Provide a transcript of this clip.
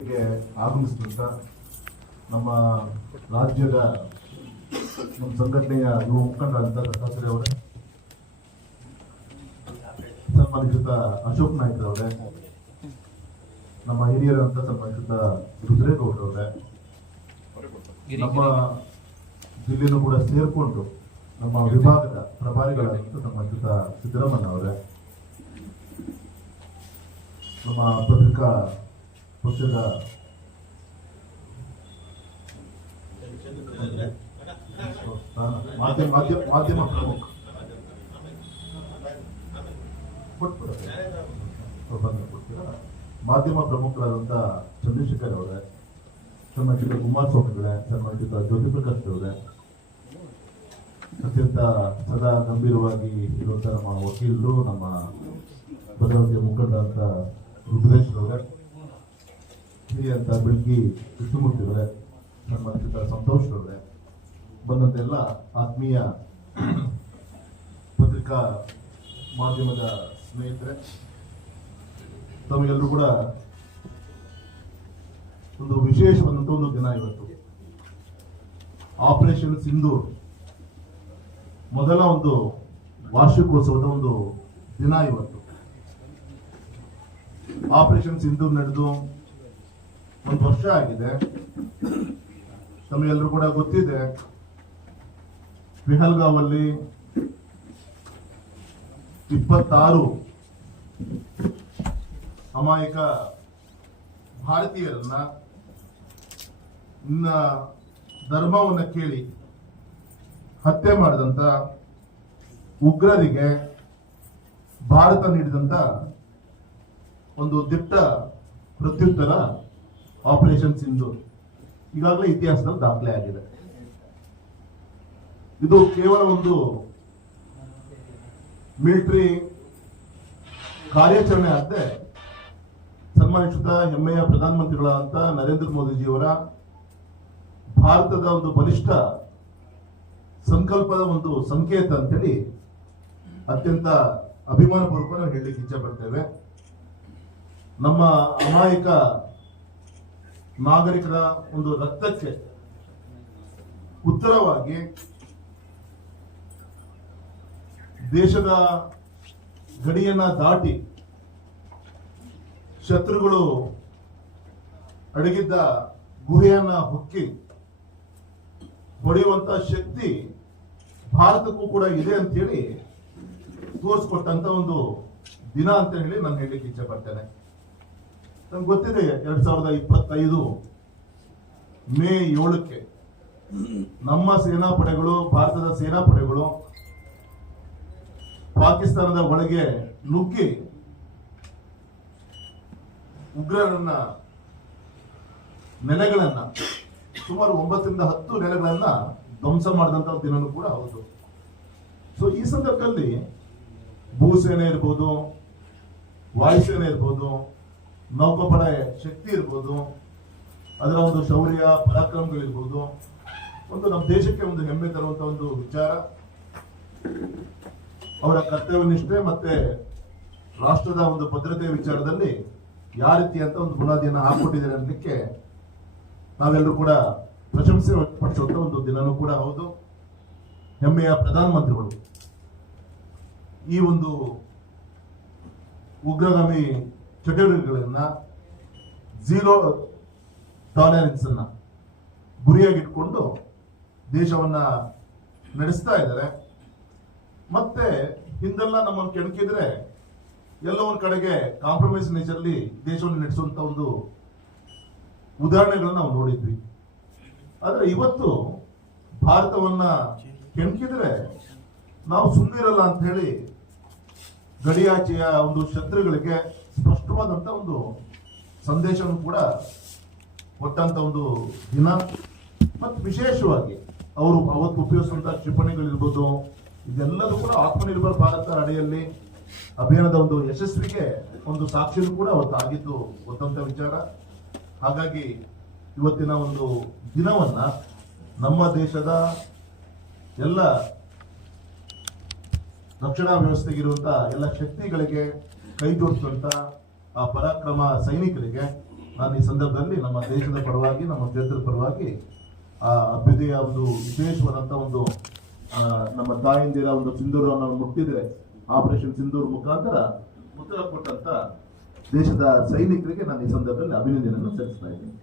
ಆಗಮಿಸಿದಂತ ನಮ್ಮ ರಾಜ್ಯದ ನಮ್ಮ ಸಂಘಟನೆಯ ಯುವ ಮುಖಂಡರಾದಂಥ ದತ್ತಾತ್ರೇಯ ಅವರೇ, ಸನ್ಮಾನಿಸಿದ ಅಶೋಕ್ ನಾಯ್ಕ ಅವರೇ, ನಮ್ಮ ಹಿರಿಯರಂತ ಸನ್ಮಾನಿಸಿದ ರುದ್ರೇಗೌಡರವರೇ, ನಮ್ಮ ಜಿಲ್ಲೆನೂ ಕೂಡ ಸೇರ್ಕೊಂಡು ನಮ್ಮ ವಿಭಾಗದ ಪ್ರಭಾರಿಗಳಾದಂಥ ಸನ್ಮಾನಿಸಿದ ಸಿದ್ದರಾಮಯ್ಯ ಅವರೇ, ನಮ್ಮ ಪತ್ರಿಕಾ ಪಕ್ಷದ ಮಾಧ್ಯಮ ಪ್ರಮುಖ ಮಾಧ್ಯಮ ಪ್ರಮುಖರಾದಂಥ ಚಂದ್ರಶೇಖರ್ ಅವರೇ, ಸನ್ಮಾನಿಸಿದ ಕುಮಾರಸ್ವಾಮಿಗಳೇ, ಸನ್ಮಾನಿಸಿದ ಜ್ಯೋತಿ ಪ್ರಕಾಶ್ ಅವರೇ, ಅತ್ಯಂತ ಸದಾ ಗಂಭೀರವಾಗಿ ಇರುವಂತಹ ನಮ್ಮ ವಕೀಲರು, ನಮ್ಮ ಭದ್ರಾವತಿಯ ಮುಖಂಡರಾದಂಥ ರುದ್ರೇಶ್ ಅವರೇ, ಹಿರಿಯಂತ ಬೆಳಗಿ ಕೃಷ್ಣಮೂರ್ತಿ ಅವರೇ, ಸನ್ಮಾನಿಸಿದ ಸಂತೋಷ್ ಅವರೇ, ಬಂದಂತೆಲ್ಲ ಆತ್ಮೀಯ ಪತ್ರಿಕಾ ಮಾಧ್ಯಮದ ಸ್ನೇಹಿತರೆ, ತಮಗೆಲ್ಲರೂ ಕೂಡ ಒಂದು ವಿಶೇಷವಾದಂಥ ಒಂದು ದಿನ ಇವತ್ತು. ಆಪರೇಷನ್ ಸಿಂಧೂರ್ ಮೊದಲ ಒಂದು ವಾರ್ಷಿಕೋತ್ಸವದ ಒಂದು ದಿನ ಇವತ್ತು. ಆಪರೇಷನ್ ಸಿಂಧೂರ್ ನಡೆದು ಒಂದು ವರ್ಷ ಆಗಿದೆ. ತಮಗೆಲ್ಲರೂ ಕೂಡ ಗೊತ್ತಿದೆ, ಪೆಹಲ್ಗಾವಲ್ಲಿ 26 ಅಮಾಯಕ ಭಾರತೀಯರನ್ನ ಧರ್ಮವನ್ನ ಕೇಳಿ ಹತ್ಯೆ ಮಾಡಿದಂತ ಉಗ್ರರಿಗೆ ಭಾರತ ನೀಡಿದಂತ ಒಂದು ದಿಟ್ಟ ಪ್ರತ್ಯುತ್ತರ ಆಪರೇಷನ್ ಸಿಂಧೂರ್ ಈಗಾಗಲೇ ಇತಿಹಾಸದಲ್ಲಿ ದಾಖಲೆ ಆಗಿದೆ. ಇದು ಕೇವಲ ಒಂದು ಮಿಲಿಟರಿ ಕಾರ್ಯಾಚರಣೆ ಆಗದೆ ಸನ್ಮಾನಿಸಿದ ಹೆಮ್ಮೆಯ ಪ್ರಧಾನಮಂತ್ರಿಗಳಾದಂಥ ನರೇಂದ್ರ ಮೋದಿಜಿಯವರ ಭಾರತದ ಒಂದು ಬಲಿಷ್ಠ ಸಂಕಲ್ಪದ ಒಂದು ಸಂಕೇತ ಅಂತೇಳಿ ಅತ್ಯಂತ ಅಭಿಮಾನಪೂರ್ವಕ ನಾವು ಹೇಳಲಿಕ್ಕೆ ಇಚ್ಛೆ ಪಡ್ತೇವೆ. ನಮ್ಮ ಅಮಾಯಕ ನಾಗರಿಕರ ಒಂದು ರಕ್ತಕ್ಕೆ ಉತ್ತರವಾಗಿ ದೇಶದ ಗಡಿಯನ್ನ ದಾಟಿ ಶತ್ರುಗಳು ಅಡಗಿದ್ದ ಗುಹೆಯನ್ನ ಹೊಕ್ಕಿ ಹೊಡೆಯುವಂತ ಶಕ್ತಿ ಭಾರತಕ್ಕೂ ಕೂಡ ಇದೆ ಅಂತ ಹೇಳಿ ತೋರಿಸ್ಕೊಟ್ಟಂತ ಒಂದು ದಿನ ಅಂತ ಹೇಳಿ ನಾನು ಹೇಳಲಿಕ್ಕೆ ಇಚ್ಛೆ ಪಡ್ತೇನೆ. ನಮ್ಗೆ ಗೊತ್ತಿದೆ 2025 ಮೇ 7ಕ್ಕೆ ನಮ್ಮ ಸೇನಾಪಡೆಗಳು, ಭಾರತದ ಸೇನಾಪಡೆಗಳು ಪಾಕಿಸ್ತಾನದ ಒಳಗೆ ನುಗ್ಗಿ ಉಗ್ರರನ್ನ ನೆಲೆಗಳನ್ನ ಸುಮಾರು 9 ರಿಂದ 10 ನೆಲೆಗಳನ್ನ ಧ್ವಂಸ ಮಾಡಿದಂತ ದಿನನೂ ಕೂಡ ಹೌದು. ಸೊ ಈ ಸಂದರ್ಭದಲ್ಲಿ ಭೂಸೇನೆ ಇರ್ಬೋದು, ವಾಯುಸೇನೆ ಇರ್ಬೋದು, ನೌಕಾಪಡೆ ಶಕ್ತಿ ಇರ್ಬೋದು, ಅದರ ಒಂದು ಶೌರ್ಯ ಪರಾಕ್ರಮಗಳಿರ್ಬೋದು, ಒಂದು ನಮ್ಮ ದೇಶಕ್ಕೆ ಒಂದು ಹೆಮ್ಮೆ ತರುವಂತ ಒಂದು ವಿಚಾರ. ಅವರ ಕರ್ತವ್ಯ ನಿಷ್ಠೆ ಮತ್ತೆ ರಾಷ್ಟ್ರದ ಒಂದು ಭದ್ರತೆಯ ವಿಚಾರದಲ್ಲಿ ಯಾವ ರೀತಿ ಅಂತ ಒಂದು ಬುನಾದಿಯನ್ನು ಹಾಕೊಟ್ಟಿದ್ದಾರೆ ಅನ್ನಲಿಕ್ಕೆ ನಾವೆಲ್ಲರೂ ಕೂಡ ಪ್ರಶಂಸೆ ವ್ಯಕ್ತಪಡಿಸುವಂತ ಒಂದು ದಿನನೂ ಕೂಡ ಹೌದು. ಹೆಮ್ಮೆಯ ಪ್ರಧಾನಮಂತ್ರಿಗಳು ಈ ಒಂದು ಉಗ್ರಗಾಮಿ ಚಟುವಟಿಕೆಗಳನ್ನ ಝೀರೋ ಟಾಲರೆನ್ಸ್ ಅನ್ನ ಗುರಿಯಾಗಿಟ್ಕೊಂಡು ದೇಶವನ್ನ ನಡೆಸ್ತಾ ಇದ್ದಾರೆ. ಮತ್ತೆ ಹಿಂದೆಲ್ಲ ನಮ್ಮನ್ನು ಕೆಣಕಿದ್ರೆ ಎಲ್ಲ ಒಂದ್ ಕಡೆಗೆ ಕಾಂಪ್ರಮೈಸ್ ನೇಚರ್ಲಿ ದೇಶವನ್ನು ನಡೆಸುವಂತ ಒಂದು ಉದಾಹರಣೆಗಳನ್ನ ನಾವು ನೋಡಿದ್ವಿ. ಆದ್ರೆ ಇವತ್ತು ಭಾರತವನ್ನ ಕೆಣಕಿದ್ರೆ ನಾವು ಸುಮ್ಮನಿರಲ್ಲ ಅಂತ ಹೇಳಿ ಗಡಿಯಾಚೆಯ ಒಂದು ಶತ್ರುಗಳಿಗೆ ಸ್ಪಷ್ಟವಾದಂತ ಒಂದು ಸಂದೇಶವನ್ನು ಕೂಡ ಕೊಟ್ಟಂತ ಒಂದು ದಿನ. ಮತ್ತು ವಿಶೇಷವಾಗಿ ಅವರು ಅವತ್ತು ಉಪಯೋಗಿಸುವಂತ ಕ್ಷಿಪಣಿಗಳಿರ್ಬೋದು, ಇದೆಲ್ಲದೂ ಕೂಡ ಆತ್ಮನಿರ್ಭರ್ ಭಾರತ ಅಡಿಯಲ್ಲಿ ಅಭಿಯಾನದ ಒಂದು ಯಶಸ್ವಿಗೆ ಒಂದು ಸಾಕ್ಷಿಯೂ ಕೂಡ ಅವತ್ತು ಆಗಿದ್ದು ಗೊತ್ತಂತ ವಿಚಾರ. ಹಾಗಾಗಿ ಇವತ್ತಿನ ಒಂದು ದಿನವನ್ನ ನಮ್ಮ ದೇಶದ ಎಲ್ಲ ರಕ್ಷಣಾ ವ್ಯವಸ್ಥೆಗಿರುವಂತಹ ಎಲ್ಲ ಶಕ್ತಿಗಳಿಗೆ ಕೈ ಜೋಡಿಸುವಂತ ಆ ಪರಾಕ್ರಮ ಸೈನಿಕರಿಗೆ ನಾನು ಈ ಸಂದರ್ಭದಲ್ಲಿ ನಮ್ಮ ದೇಶದ ಪರವಾಗಿ, ನಮ್ಮ ಕ್ಷೇತ್ರದ ಪರವಾಗಿ ಆ ಅಭ್ಯುದಯ ಒಂದು ವಿಶೇಷವಾದಂತ ಒಂದು ನಮ್ಮ ತಾಯಂದಿರ ಒಂದು ಸಿಂಧೂರವನ್ನು ಮುಟ್ಟಿದ್ರೆ ಆಪರೇಷನ್ ಸಿಂಧೂರ್ ಮುಖಾಂತರ ಉತ್ತರ ಕೊಟ್ಟಂತ ದೇಶದ ಸೈನಿಕರಿಗೆ ನಾನು ಈ ಸಂದರ್ಭದಲ್ಲಿ ಅಭಿನಂದನೆಯನ್ನು ಸಲ್ಲಿಸ್ತಾ ಇದ್ದೀನಿ.